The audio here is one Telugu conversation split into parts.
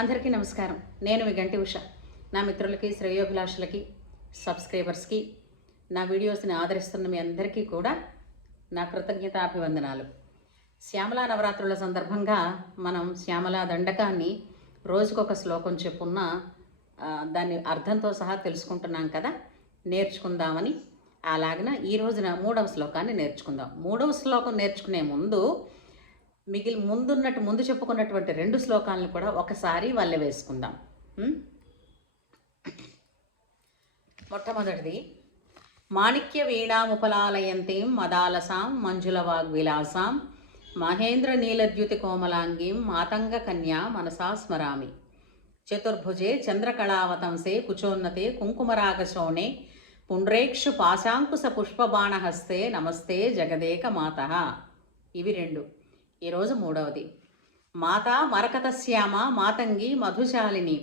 అందరికీ నమస్కారం. నేను మీ గంటి ఉష. నా మిత్రులకి, శ్రేయోభిలాషులకి, సబ్స్క్రైబర్స్కి, నా వీడియోస్ని ఆదరిస్తున్న మీ అందరికీ కూడా నా కృతజ్ఞతాభివందనాలు. శ్యామలా నవరాత్రుల సందర్భంగా మనం శ్యామలా దండకాన్ని రోజుకొక శ్లోకం చెప్పున్న దాని అర్థంతో సహా తెలుసుకుంటున్నాం కదా, నేర్చుకుందామని. అలాగన ఈ రోజున 3వ శ్లోకాన్ని నేర్చుకుందాం. 3వ శ్లోకం నేర్చుకునే ముందు ముందు చెప్పుకున్నటువంటి 2 శ్లోకాలను కూడా ఒకసారి వల్లె వేసుకుందాం. మొట్టమొదటిది, మాణిక్య వీణాముపలాలయంతీం మదాలసాం మంజుల వాగ్విలాసాం మహేంద్ర నీలద్యుతి కోమలాంగీం మాతంగ కన్యా మనసా స్మరామి. చతుర్భుజే చంద్రకళావతంసే కుచోన్నతే కుంకుమరాగశోణే పుండ్రేక్షు పాశాంకుశ పుష్పబాణహస్తే నమస్తే జగదేక మాతః. ఇవి 2. ఈరోజు 3వది, మాతా మరకతశ్యామ మాతంగి మధుశాలిని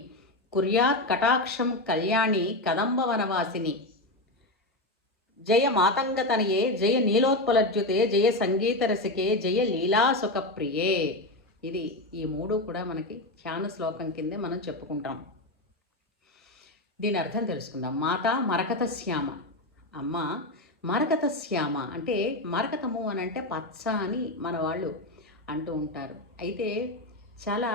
కుర్యాత్ కటాక్షం కళ్యాణి కదంబ వనవాసిని. జయ మాతంగతనయే జయ నీలోత్పలజ్యుతే జయ సంగీత రసికే జయ లీలాసుఖప్రియే. ఈ 3 కూడా మనకి ధ్యాన శ్లోకం కిందే మనం చెప్పుకుంటాం. దీని అర్థం తెలుసుకుందాం. మాతా మరకతశ్యామ, అమ్మ మరకతశ్యామ అంటే మరకతము అని అంటే పచ్చ అని మన వాళ్ళు అంటూ ఉంటారు. అయితే చాలా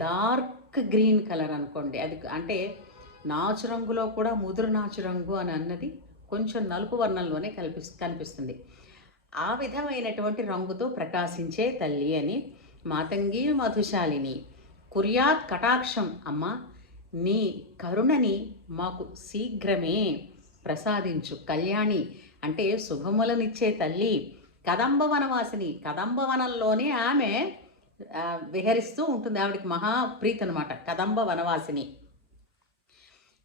డార్క్ గ్రీన్ కలర్ అనుకోండి. అది అంటే నాచు రంగులో కూడా ముదురు నాచు రంగు అని అన్నది కొంచెం నలుపు వర్ణంలోనే కనిపిస్తుంది. ఆ విధమైనటువంటి రంగుతో ప్రకాశించే తల్లి అని. మాతంగి మధుశాలిని కుర్యాత్ కటాక్షం, అమ్మ నీ కరుణని మాకు శీఘ్రమే ప్రసాదించు. కళ్యాణి అంటే శుభములనిచ్చే తల్లి. కదంబ వనవాసిని, కదంబ వనంలోనే ఆమె విహరిస్తూ ఉంటుంది. ఆవిడికి మహాప్రీతి అనమాట కదంబ వనవాసిని.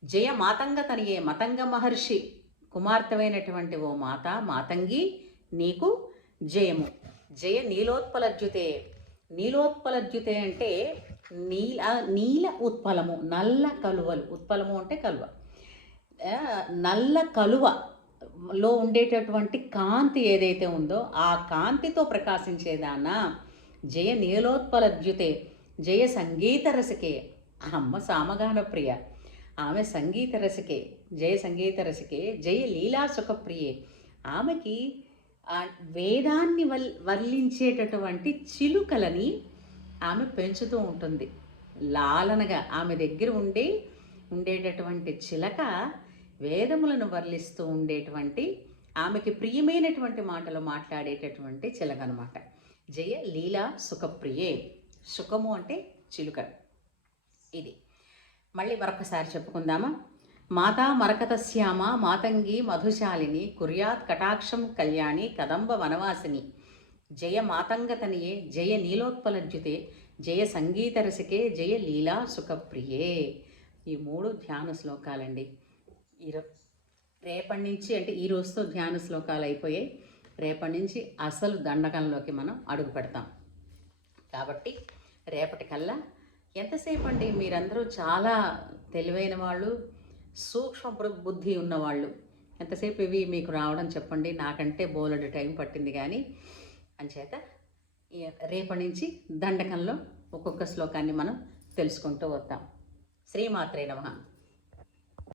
జయ మాతంగ తనియే, మతంగ మహర్షి కుమార్తెమైనటువంటి ఓ మాత మాతంగి నీకు జయము. జయ నీలోత్పలజ్యుతే, నీలోత్పలజ్యుతే అంటే నీల ఉత్పలము, నల్ల కలువలు. ఉత్పలము అంటే కలువ. నల్ల కలువలో ఉండేటటువంటి కాంతి ఏదైతే ఉందో ఆ కాంతితో ప్రకాశించేదానా జయ నీలోత్పలజ్యుతే జయ సంగీత రసికే. అమ్మ సామగాన ప్రియ, ఆమె సంగీత రసికే, జయ సంగీత రసికే జయ లీలా సుఖప్రియే. ఆమెకి వేదాన్ని వర్లించేటటువంటి చిలుకలని ఆమె పెంచుతూ ఉంటుంది. లాలనగా ఆమె దగ్గర ఉండేటటువంటి చిలక వేదములను వర్లిస్తూ ఉండేటువంటి, ఆమెకి ప్రియమైనటువంటి మాటలు మాట్లాడేటటువంటి చిలక అనమాట. జయ లీలా సుఖప్రియే. సుఖము అంటే చిలుక. ఇది మళ్ళీ మరొకసారి చెప్పుకుందామా. మాతా మరకతశ్యామ మాతంగి మధుశాలిని కుర్యాత్ కటాక్షం కళ్యాణి కదంబ వనవాసిని. జయ మాతంగతనియే జయ నీలోత్పలజ్యుతే జయ సంగీత రసికే జయ లీలా సుఖప్రియే. ఈ 3 ధ్యాన శ్లోకాలండి. రేపటి నుంచి అంటే ఈ రోజుతో ధ్యాన శ్లోకాలు అయిపోయాయి. రేపటి నుంచి అసలు దండకంలోకి మనం అడుగు పెడతాం. కాబట్టి రేపటికల్లా ఎంతసేపు అండి, మీరందరూ చాలా తెలివైన వాళ్ళు, సూక్ష్మ బుద్ధి ఉన్నవాళ్ళు, ఎంతసేపు ఇవి మీకు రావడం చెప్పండి. నాకంటే బోలెడు టైం పట్టింది కానీ అంచేత రేపటి నుంచి దండకంలో ఒక్కొక్క శ్లోకాన్ని మనం తెలుసుకుంటూ వద్దాం. శ్రీమాత్రే నమః.